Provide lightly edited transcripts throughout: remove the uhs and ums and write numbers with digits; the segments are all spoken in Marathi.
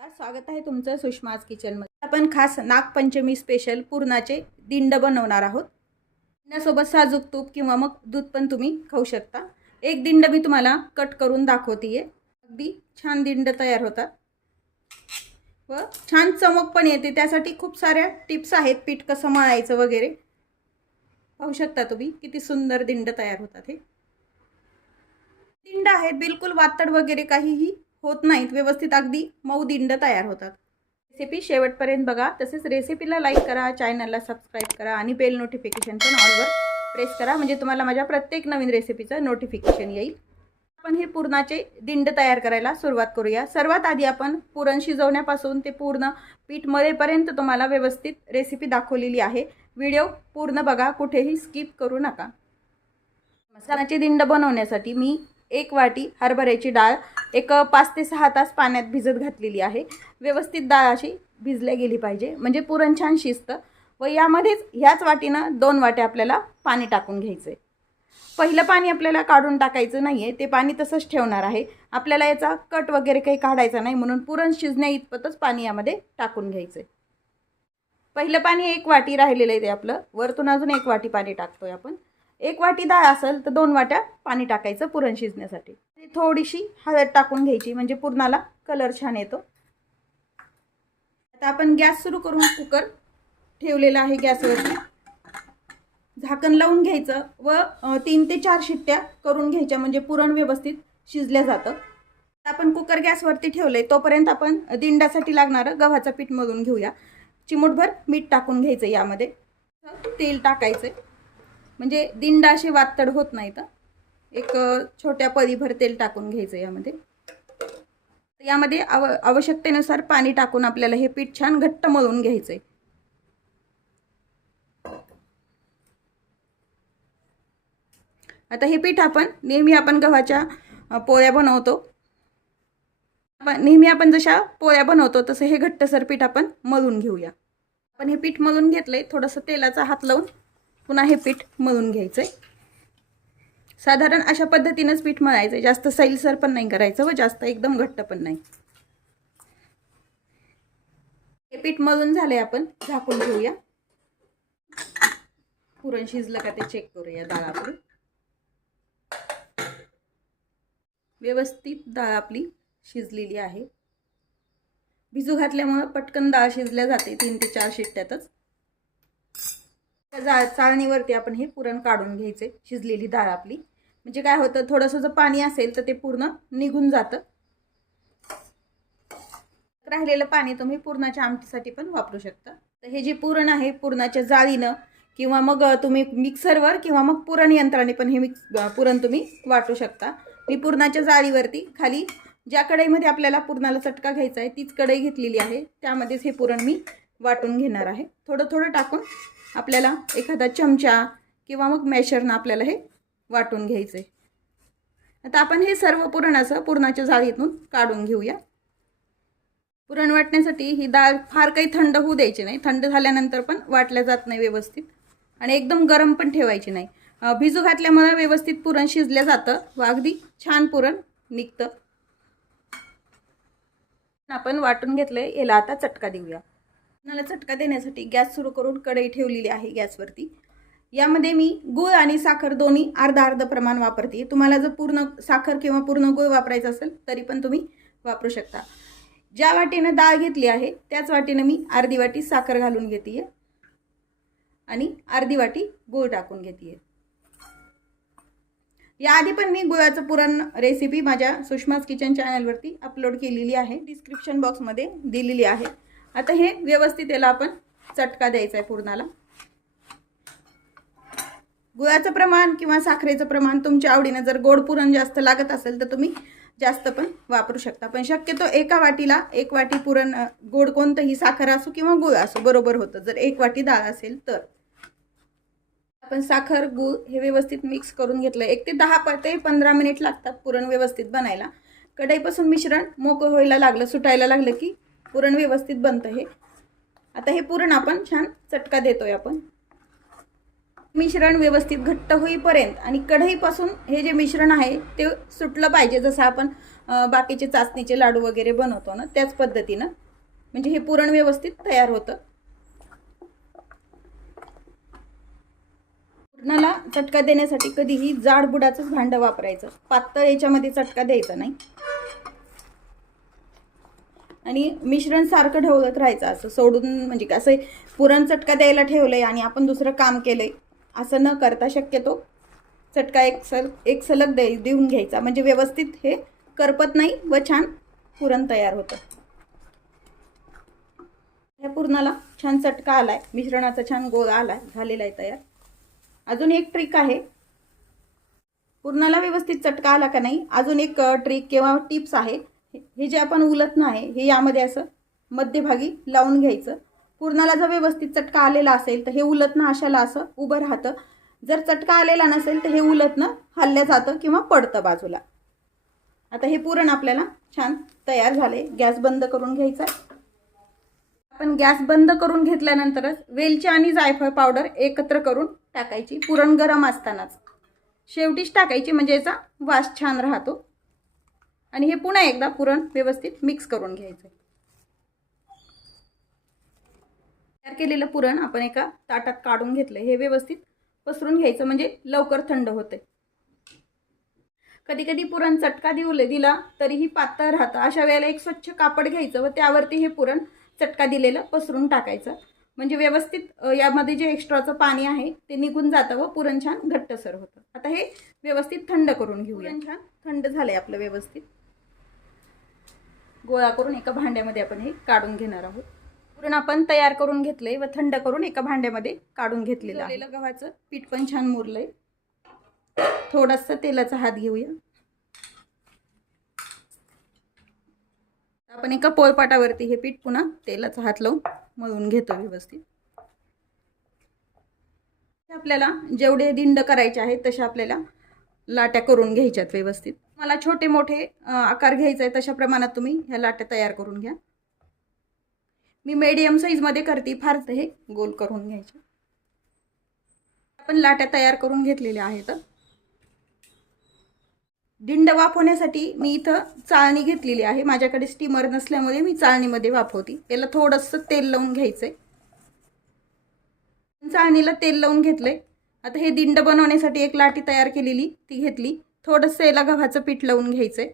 स्वागत आहे तुमचं सुषमाज किचनमध्ये। आपण खास नागपंचमी स्पेशल पुरणाचे दिंड बनवणार आहोत। दिंडासोबत साजूक तूप किंवा मग दूध पण तुम्ही खाऊ शकता। एक दिंड मी तुम्हाला कट करून दाखवतेय। अगदी छान दिंड तयार होतात व छान चमक पण येते। त्यासाठी खूप साऱ्या टिप्स आहेत, पीठ कसं मळायचं वगैरे पाहू शकता तुम्ही। किती सुंदर दिंड तयार होतात। हे दिंड आहेत बिलकुल वातड वगैरे काहीही होत नाहीत, व्यवस्थित अगदी मऊ दिंड तयार होतात। रेसिपी शेवटपर्यंत बघा। तसेच रेसिपीला लाईक करा, चॅनलला सबस्क्राइब करा आणि बेल नोटिफिकेशन पण ऑलवर प्रेस करा, म्हणजे तुम्हाला माझ्या प्रत्येक नवीन रेसिपीचं नोटिफिकेशन येईल। आपण हे पुरणाचे दिंड तयार करायला सुरुवात करूया। सर्वात आधी आपण पुरण शिजवण्यापासून ते पूर्ण पीठ मळेपर्यंत तुम्हाला व्यवस्थित रेसिपी दाखवलेली आहे। व्हिडिओ पूर्ण बघा, कुठेही स्किप करू नका। मसाल्याचे दिंड बनवण्यासाठी मी 1 वाटी हरभऱ्याची डाळ एक 5 ते 6 तास पाण्यात भिजत घातलेली आहे। व्यवस्थित डाळ अशी भिजल्या गेली पाहिजे, म्हणजे पुरण छान शिजतं। व यामध्येच ह्याच वाटीनं 2 वाट्या आपल्याला पाणी टाकून घ्यायचे। पहिलं पाणी आपल्याला काढून टाकायचं नाहीये, ते पाणी तसंच ठेवणार आहे। आपल्याला याचा कट वगैरे काही काढायचा नाही, म्हणून पुरण शिजण्या इतपतच पाणी यामध्ये टाकून घ्यायचे। पहिलं पाणी 1 वाटी राहिलेलं आहे, ते आपलं वरतून अजून 1 वाटी पाणी टाकतोय आपण। 1 वाटी डाळ असेल तर 2 वाट्या पाणी टाकायचं पुरण शिजण्यासाठी। थोडीशी हळद टाकून घ्यायची, म्हणजे पुरणाला कलर छान येतो। आता आपण गॅस सुरू करून कुकर ठेवलेला आहे गॅसवरती। झाकण लावून घ्यायचं व 3 ते 4 शिट्ट्या करून घ्यायच्या, म्हणजे पुरण व्यवस्थित शिजल्या जातं। आपण कुकर गॅसवरती ठेवलंय, तोपर्यंत आपण दिंडासाठी लागणारं गव्हाचं पीठ मळून घेऊया। चिमूटभर मीठ टाकून घ्यायचं, यामध्ये तेल टाकायचं, म्हणजे दिंड असे वातड होत नाहीत। एक छोट्या पळीभर तेल टाकून घ्यायचं यामध्ये। यामध्ये आवश्यकतेनुसार पाणी टाकून आपल्याला हे पीठ छान घट्ट मळून घ्यायचंय। आता हे पीठ आपण नेहमी गव्हाच्या पोळ्या बनवतो, नेहमी आपण जशा पोळ्या बनवतो तसं हे घट्टसर पीठ आपण मळून घेऊया। आपण हे पीठ मळून घेतलंय, थोडंसं तेलाचा हात लावून पुन्हा हे पीठ मळून घ्यायचंय। साधारण अशा पद्धतीनेच पीठ मळायचं, जास्त सैलसर पण नाही करायचं व जास्त एकदम घट्ट पण नाही। हे पीठ मळून झाले, आपण झाकून घेऊया। पुरण शिजलं का ते चेक करूया। डाळ आपली व्यवस्थित डाळ आपली शिजलेली आहे। भिजू घातल्यामुळे पटकन डाळ शिजल्या जाते, 3 ते 4 शिट्ट्यातच। चाळणीवरती आपण हे पुरण काढून घ्यायचे, शिजलेली डाळ आपली। म्हणजे काय होतं, थोडंसं जर पाणी असेल तर ते पूर्ण निघून जातं। राहिलेलं पाणी तुम्ही पुरणाच्या आमटीसाठी पण वापरू शकता। तर हे जे पुरण आहे, पुरणाच्या जाळीनं किंवा मग तुम्ही मिक्सरवर किंवा मग पुरण यंत्राने पण हे पुरण तुम्ही वाटू शकता। मी पुरणाच्या जाळीवरती खाली ज्या कढईमध्ये आपल्याला पुरणाला चटका घ्यायचा आहे तीच कढई घेतलेली आहे, त्यामध्येच हे पुरण मी वाटून घेणार आहे। थोडं थोडं टाकून आपल्याला एखादा चमचा किंवा मग मॅशरनं आपल्याला हे वाटून घ्यायचंय। आता आपण हे सर्व पुरण असं पुरणाच्या जाळीतून काढून घेऊया। पुरण वाटण्यासाठी ही डाळ फार काही थंड होऊ द्यायची नाही, थंड झाल्यानंतर पण वाटल्या जात नाही व्यवस्थित, आणि एकदम गरम पण ठेवायची नाही। भिजू घातल्यामुळे व्यवस्थित पुरण शिजलं जातं व अगदी छान पुरण निघतं। आपण वाटून घेतलंय, याला आता चटका देऊया। पुरणाला चटका देण्यासाठी गॅस सुरू करून कढई ठेवलेली आहे गॅसवरती। यामध्ये मी गूळ आणि साखर दोन्ही अर्धा प्रमाण वापरते। तुम्हाला जर पूर्ण साखर किंवा पूर्ण गूळ वापरायचा असेल तरी पण तुम्ही वापरू शकता। ज्या वाटीने डाळ घेतली आहे त्याच वाटीने मी अर्धी वाटी साखर घालून घेते आणि अर्धी वाटी गूळ टाकून घेते। याआधी पण मी गुळाचं पुरण रेसिपी माझ्या सुषमाज किचन चॅनलवरती अपलोड केलेली आहे, डिस्क्रिप्शन बॉक्समध्ये दिलेली आहे। आता हे व्यवस्थित याला आपण चटका द्यायचा आहे पुरणाला। गुळाचं प्रमाण किंवा साखरेचं प्रमाण तुमच्या आवडीने, जर गोड पुरण जास्त लागत असेल तर तुम्ही जास्त पण वापरू शकता, पण शक्यतो एका वाटीला 1 वाटी पुरण गोड कोणतंही, साखर असो किंवा गूळ असो, बरोबर होतं जर 1 वाटी डाळ असेल तर। आपण साखर गूळ हे व्यवस्थित मिक्स करून घेतलं। 1 ते 10 ते 15 मिनिट लागतात पुरण व्यवस्थित बनायला। कढईपासून मिश्रण मोकळं व्हायला लागलं, सुटायला लागलं की पुरण व्यवस्थित बनतं हे। आता हे पुरण आपण छान चटका देतोय आपण। मिश्रण व्यवस्थित घट्ट होईपर्यंत आणि कढईपासून हे जे मिश्रण आहे ते सुटलं पाहिजे, जसं आपण बाकीचे चाचणीचे लाडू वगैरे बनवतो ना, त्याच पद्धतीनं म्हणजे हे पुरण व्यवस्थित तयार होतं. पुरणाला चटका देण्यासाठी कधीही जाड बुडाचंच भांडं वापरायचं, पातळ याच्यामध्ये चटका द्यायचा नाही. आणि मिश्रण सारखं ढवळत राहायचं, असं सोडून म्हणजे असं पुरण चटका द्यायला ठेवलंय आणि आपण दुसरं काम केलंय असं न करता शक्यतो चटका एक सलग देऊन घ्यायचा, म्हणजे व्यवस्थित हे करपत नाही व छान पुरण तयार होतं. ह्या पुरणाला छान चटका आलाय, मिश्रणाचा छान गोळा आलाय, झालेला आहे तयार. अजून एक ट्रिक आहे, पुरणाला व्यवस्थित चटका आला का नाही, अजून एक ट्रिक किंवा टिप्स आहे. हे जे आपण उलटणं आहे हे यामध्ये असं मध्यभागी लावून घ्यायचं. पुरणाला जर व्यवस्थित चटका आलेला असेल तर हे उलटणं अशाला असं उभं राहतं. जर चटका आलेला नसेल तर हे उलटणं हलल्या जातं किंवा पडतं बाजूला. आता हे पुरण आपल्याला छान तयार झाले. गॅस बंद करून घ्यायचा. आपण गॅस बंद करून घेतल्यानंतरच वेलची आणि जायफळ पावडर एकत्र करून टाकायची. पुरण गरम असतानाच शेवटीच टाकायची, म्हणजे याचा वास छान राहतो. आणि हे पुन्हा एकदा पुरण व्यवस्थित मिक्स करून घ्यायचं. तयार केलेलं पुरण आपण एका ताटात काढून घेतलं. हे व्यवस्थित पसरून घ्यायचं, म्हणजे लवकर थंड होते. कधी कधी पुरण चटका दिला तरीही पातळ राहतं. अशा वेळेला एक स्वच्छ कापड घ्यायचं व त्यावरती हे पुरण चटका दिलेलं पसरून टाकायचं, म्हणजे व्यवस्थित यामध्ये जे एक्स्ट्राचं पाणी आहे ते निघून जातं व पुरण छान घट्टसर होतं. आता हे व्यवस्थित थंड करून घेऊया. छान थंड झालंय आपलं. व्यवस्थित गोळा करून एका भांड्यामध्ये आपण हे काढून घेणार आहोत. पुरण आपण तयार करून घेतलंय व थंड करून एका भांड्यामध्ये काढून घेतलेलं आहे. गव्हाचं पीठ पण छान मुरलंय. थोडासा तेलाचा हात घेऊया. आपण एका पोळपाटावरती हे पीठ पुन्हा तेलाचा हात लावून मळून घेतो व्यवस्थित. आपल्याला जेवढे दिंड करायचे आहेत तशा आपल्याला लाट्या करून घ्यायच्यात व्यवस्थित. मला छोटे मोठे आकार घ्यायचा आहे तशा प्रमाणात तुम्ही ह्या लाट्या तयार करून घ्या. मी मीडियम साईजमध्ये करते, फार हे गोल करून घ्यायचे. आपण लाट्या तयार करून घेतलेल्या आहेत. दिंड वाफवण्यासाठी मी इथं चाळणी घेतलेली आहे. माझ्याकडे स्टीमर नसल्यामुळे मी चाळणीमध्ये वाफवते. याला थोडंसं तेल लावून घ्यायचंय. चाळणीला तेल लावून घेतलंय. आता हे दिंड बनवण्यासाठी एक लाटी तयार केलेली ती घेतली. थोडंसं याला गव्हाचं पीठ लावून घ्यायचंय.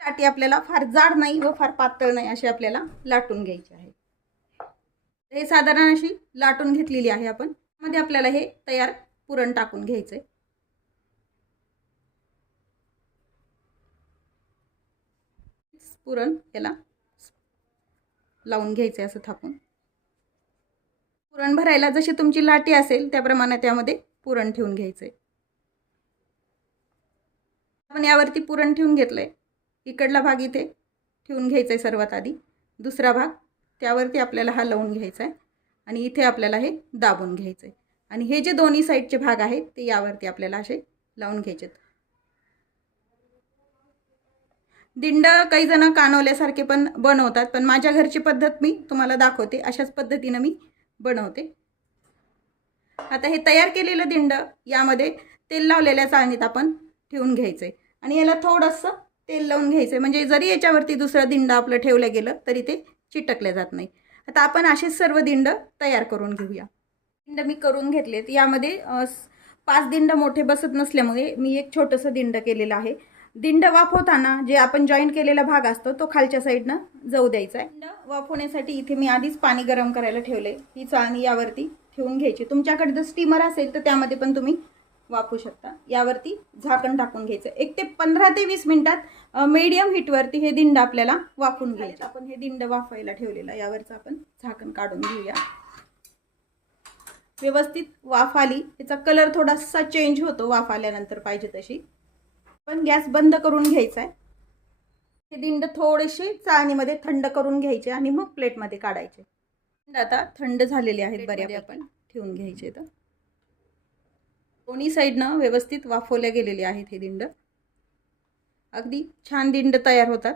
लाटी आपल्याला फार जाड नाही व फार पातळ नाही अशी आपल्याला लाटून घ्यायची आहे. हे साधारण अशी लाटून घेतलेली आहे आपण. मध्ये आपल्याला हे तयार पुरण टाकून घ्यायचंय. पुरण याला लावून घ्यायचे असं थापून. पुरण भरायला जशी तुमची लाटी असेल त्याप्रमाणे त्यामध्ये पुरण ठेवून घ्यायचंय. आपण यावरती पुरण ठेवून घेतलंय. इकडला भाग इथे ठेवून घ्यायचा आहे सर्वात आधी. दुसरा भाग त्यावरती आपल्याला हा लावून घ्यायचा आहे आणि इथे आपल्याला हे दाबून घ्यायचं आहे. आणि हे जे दोन्ही साईडचे भाग आहेत ते यावरती आपल्याला असे लावून घ्यायचे. दिंड काही जण कानवल्यासारखे पण बनवतात, पण माझ्या घरची पद्धत मी तुम्हाला दाखवते. अशाच पद्धतीने मी बनवते. आता हे तयार केलेलं दिंड यामध्ये तेल लावलेल्या चाळणीत आपण ठेवून घ्यायचंय आणि याला थोडंसं तेल लावून घ्यायचंय, म्हणजे जरी याच्यावरती दुसरं दिंड आपलं ठेवलं गेलं तरी ते चिटकले जात नाही. आता आपण असेच सर्व दिंड तयार करून घेऊया. दिंड मी करून घेतलेत. यामध्ये 5 दिंड मोठे बसत नसल्यामुळे मी एक छोटंसं दिंड केलेलं आहे. दिंड वाफवताना जे आपण जॉईंट केलेला भाग असतो तो खालच्या साईडनं जाऊ द्यायचा आहे. दिंड वाफवण्यासाठी इथे मी आधीच पाणी गरम करायला ठेवले. ही चाळणी यावरती ठेवून घ्यायची. तुमच्याकडे जर स्टीमर असेल तर त्यामध्ये पण तुम्ही वाफवू शकता. यावरती झाकण टाकून घ्यायचं. 1 ते 15 ते 20 मिनिटात मीडियम हीटवरती हे दिंड आपल्याला वाफवून घ्यायचं. आपण हे दिंड वाफवायला ठेवलेला यावरचं आपण झाकण काढून घेऊया. व्यवस्थित वाफ आली. त्याचा कलर थोडासा चेंज होतो वाफ आल्यानंतर पाहिजे तशी. पण गॅस बंद करून घ्यायचा आहे. हे दिंड थोडेसे चाळणीमध्ये थंड करून घ्यायचे आणि मग प्लेटमध्ये काढायचे. आता थंड झालेले आहेत बऱ्यापैकी. आपण ठेवून घ्यायचे. तर दोन्ही साईडनं व्यवस्थित वाफवल्या गेलेले आहेत हे दिंड. अगदी छान दिंड तयार होतात.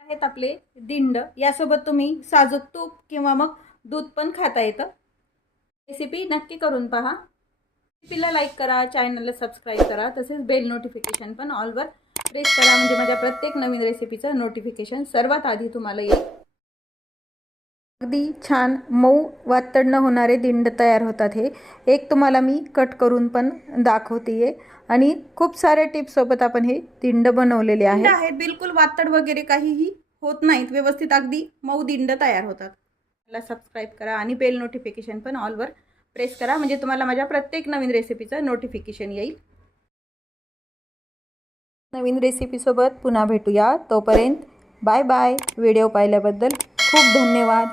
आहेत आपले दिंड. यासोबत तुम्ही साजूक तूप किंवा मग दूध पण खाता येतं. रेसिपी नक्की करून पहा. रेसिपीला लाईक करा, चॅनलला सबस्क्राईब करा, तसेच बेल नोटिफिकेशन पण ऑलवर प्रेस करा, म्हणजे माझ्या प्रत्येक नवीन रेसिपीचं नोटिफिकेशन सर्वात आधी तुम्हाला येईल. अगदी छान मऊ वातड न होणारे दिंड तयार होतात. हे एक तुम्हाला मी कट करून पण दाखवतेय आणि खूप सारे टिप्स सोबत आपण हे दिंड बनवलेले आहेत. बिलकुल वातड वगैरे काहीही होत नाहीत, व्यवस्थित अगदी मऊ दिंड तयार होतात. मला सबस्क्राईब करा आणि बेल नोटिफिकेशन पण ऑलवर प्रेस करा, म्हणजे तुम्हाला माझ्या प्रत्येक नवीन रेसिपीचं नोटिफिकेशन येईल. नवीन रेसिपीसोबत पुन्हा भेटूया. तोपर्यंत बाय बाय. व्हिडिओ पाहिल्याबद्दल खूप धन्यवाद.